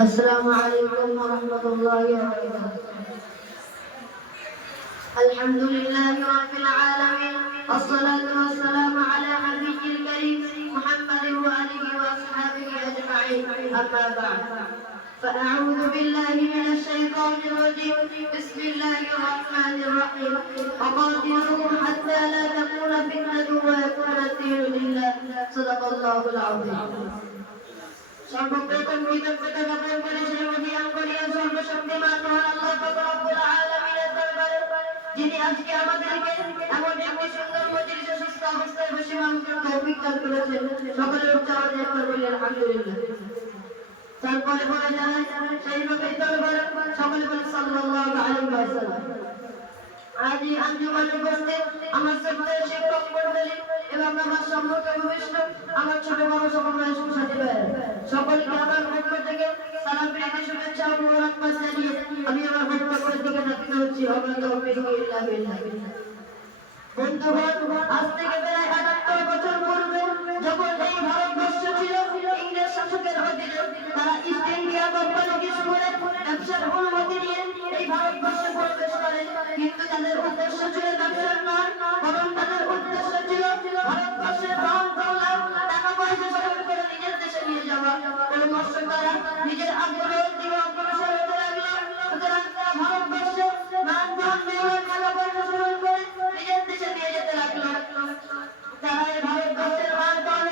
السلام عليكم ورحمة الله وبركاته. الحمد لله رب العالمين، الصلاة والسلام على نبي الكريم محمد وآله وأصحابه أجمعين، أما بعد، فأعوذ بالله من الشيطان الرجيم. بسم الله الرحمن الرحيم. وقاتلوهم حتى لا تكون فتنة ويكون الدين لله. صدق الله العظيم. সর্বপ্রথম কৃতজ্ঞতা জ্ঞাপন করে সেই মহিয়ান করিয়া সর্বশক্তিমান মহান আল্লাহ পাক রব্বুল আলামিনের দরবারে, যিনি আজকে আমাদেরকে এমন একটি সুন্দর মজলিসে সুস্থ অবস্থায় বসে মানুষের তৌফিক দান করেছেন। সকলের উচ্চারণে একবার বলি আলহামদুলিল্লাহ। তারপরে বলে জানাই সেই নবীর দরবারে সকলে বলে সাল্লাল্লাহু আলাইহি ওয়াসাল্লাম। আজ এই আঞ্জুমানে উপস্থিত আমার শ্রদ্ধেয় শিক্ষক মণ্ডলী এবং আমার সম্মুখে ভূমিষ্ঠ আমার ছোট বড় সকল বয়স্ক সাথী ভাইয়েরা, সকলকে আমার পক্ষ থেকে সালাম প্রীতি শুভেচ্ছা ও মোবারকবাদ জানিয়ে আমি আমার বক্তব্য করে দিকে ডাকতে হচ্ছি। বন্ধুগণ, আজ থেকে প্রায় ৭৮ বছর পূর্বে যখন এই ভারতবর্ষ ছিল ইংরেজ শাসকের অধীনে, তারা ইস্ট ইন্ডিয়া কোম্পানিকে শুরু করে ব্যবসার অনুমতি নিয়ে এই ভারতবর্ষে প্রবেশ করে। কিন্তু তাদের উদ্দেশ্য ছিল ব্যবসার নয়, বরং তাদের উদ্দেশ্য ছিল ভারতবর্ষের ধন দৌলত টাকা পয়সা সংগ্রহ করে নিজের দেশে নিয়ে যাওয়া। ক্রমশ তারা নিজের আগ্রহের দিকে অগ্রসর হতে লাগলো। সুতরাং তারা ভারতবর্ষে মান ধন মেহমান টাকা পয়সা সংগ্রহ করে নিজের দেশে নিয়ে যেতে লাগলো। তারা এই ভারতবর্ষের মান ধন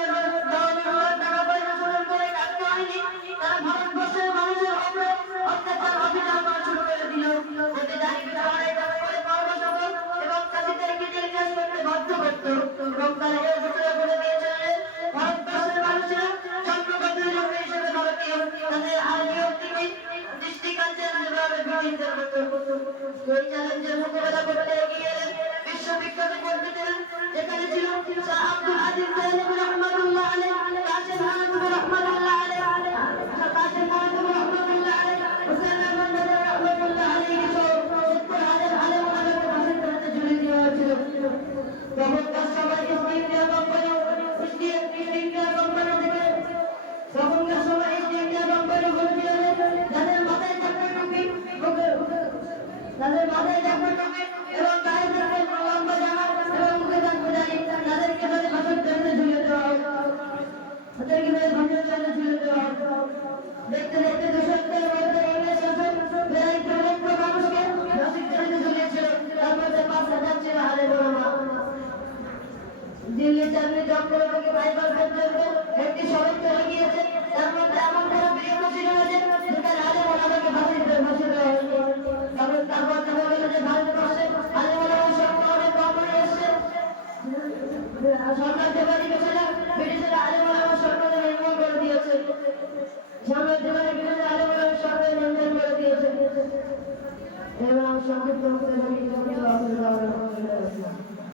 টাকা পয়সা সংগ্রহ করে রাখতে হয়নি, তারা ভারতবর্ষের মানুষের উপরে অত্যাচার অবিচার করা শুরু করে দিল। প্রতিদানিকে সবাই টাকা করে পাওয়া সকল এবং চাষিদেরকে জেলে কাজ করতে বাধ্য করত এবং তারা এই ঘোষণা করে দিয়েছিল যে ভারতবর্ষের মানুষেরা জন্মগত লোক হিসেবে ভারতীয়, তাদের আর্মীয় দৃষ্টিকাঞ্চের যেভাবে বিরোধিতা করত। এই চ্যালেঞ্জের মোকাবেলা করতে এগিয়ে এলেন বিশ্ববিখ্যাত পণ্ডিতেরা, যেখানে ছিল শাহ আব্দুল আজিজ দেহলভী রহমাতুল্লাহ আলাইহি, কাশেম আহমদ রহমাতুল্লাহ আলাইহি, কাশেম আহমদ রহমাতুল্লাহ আলাইহি, হুসাইন আহমদ রহমাতুল্লাহ আলাইহি সহ ৭০ হাজার আলেম ওলামাকে ফাঁসির কাস্টে ঝুলিয়ে দেওয়া হয়েছিল। তখনকার সময় ইস্ট ইন্ডিয়া কোম্পানি থেকে তখনকার সময় ইস্ট ইন্ডিয়া কোম্পানি বলেছিল যাদের মাথায় চাকরি টুপি এবং গায়ে থাকে লম্বা জামা এবং মুখে দাঁত বোঝাই, তাদেরকে তাদের ভাষার জন্য ঝুলিয়ে দেওয়া হয়। দেখতে দেখতে ২০০ মধ্যে ইংরেজ শাসক প্রায় ৩ লক্ষ মানুষকে ফাঁসির কাস্টে ঝুলিয়েছিল। তার মধ্যে ৫,০০০ ছিল আলেম ওলামা। দিল্লি চাকরি জব করে থেকে বাইবার পর্যন্ত একটি সড়ক চলে গিয়েছে, তার মধ্যে এমন কোনো বিরোধ ছিল না যে সেখানে আলেম ওলামাকে ফাঁসি দেওয়া হয়নি। কারণ তারপর দেখা গেল যে ভারতবর্ষে আলেম ওলামার সংখ্যা অনেক কম হয়ে এসছে। সরকার যেভাবে ছিল ব্রিটিশরা আলেম ওলামার সংখ্যা নির্মূল করে দিয়েছে। সাম্রাজ্যবাদী ব্রিটিশ আলেম ওলামার সংখ্যা নির্মূল করে দিয়েছে এবং সংক্ষিপ্ত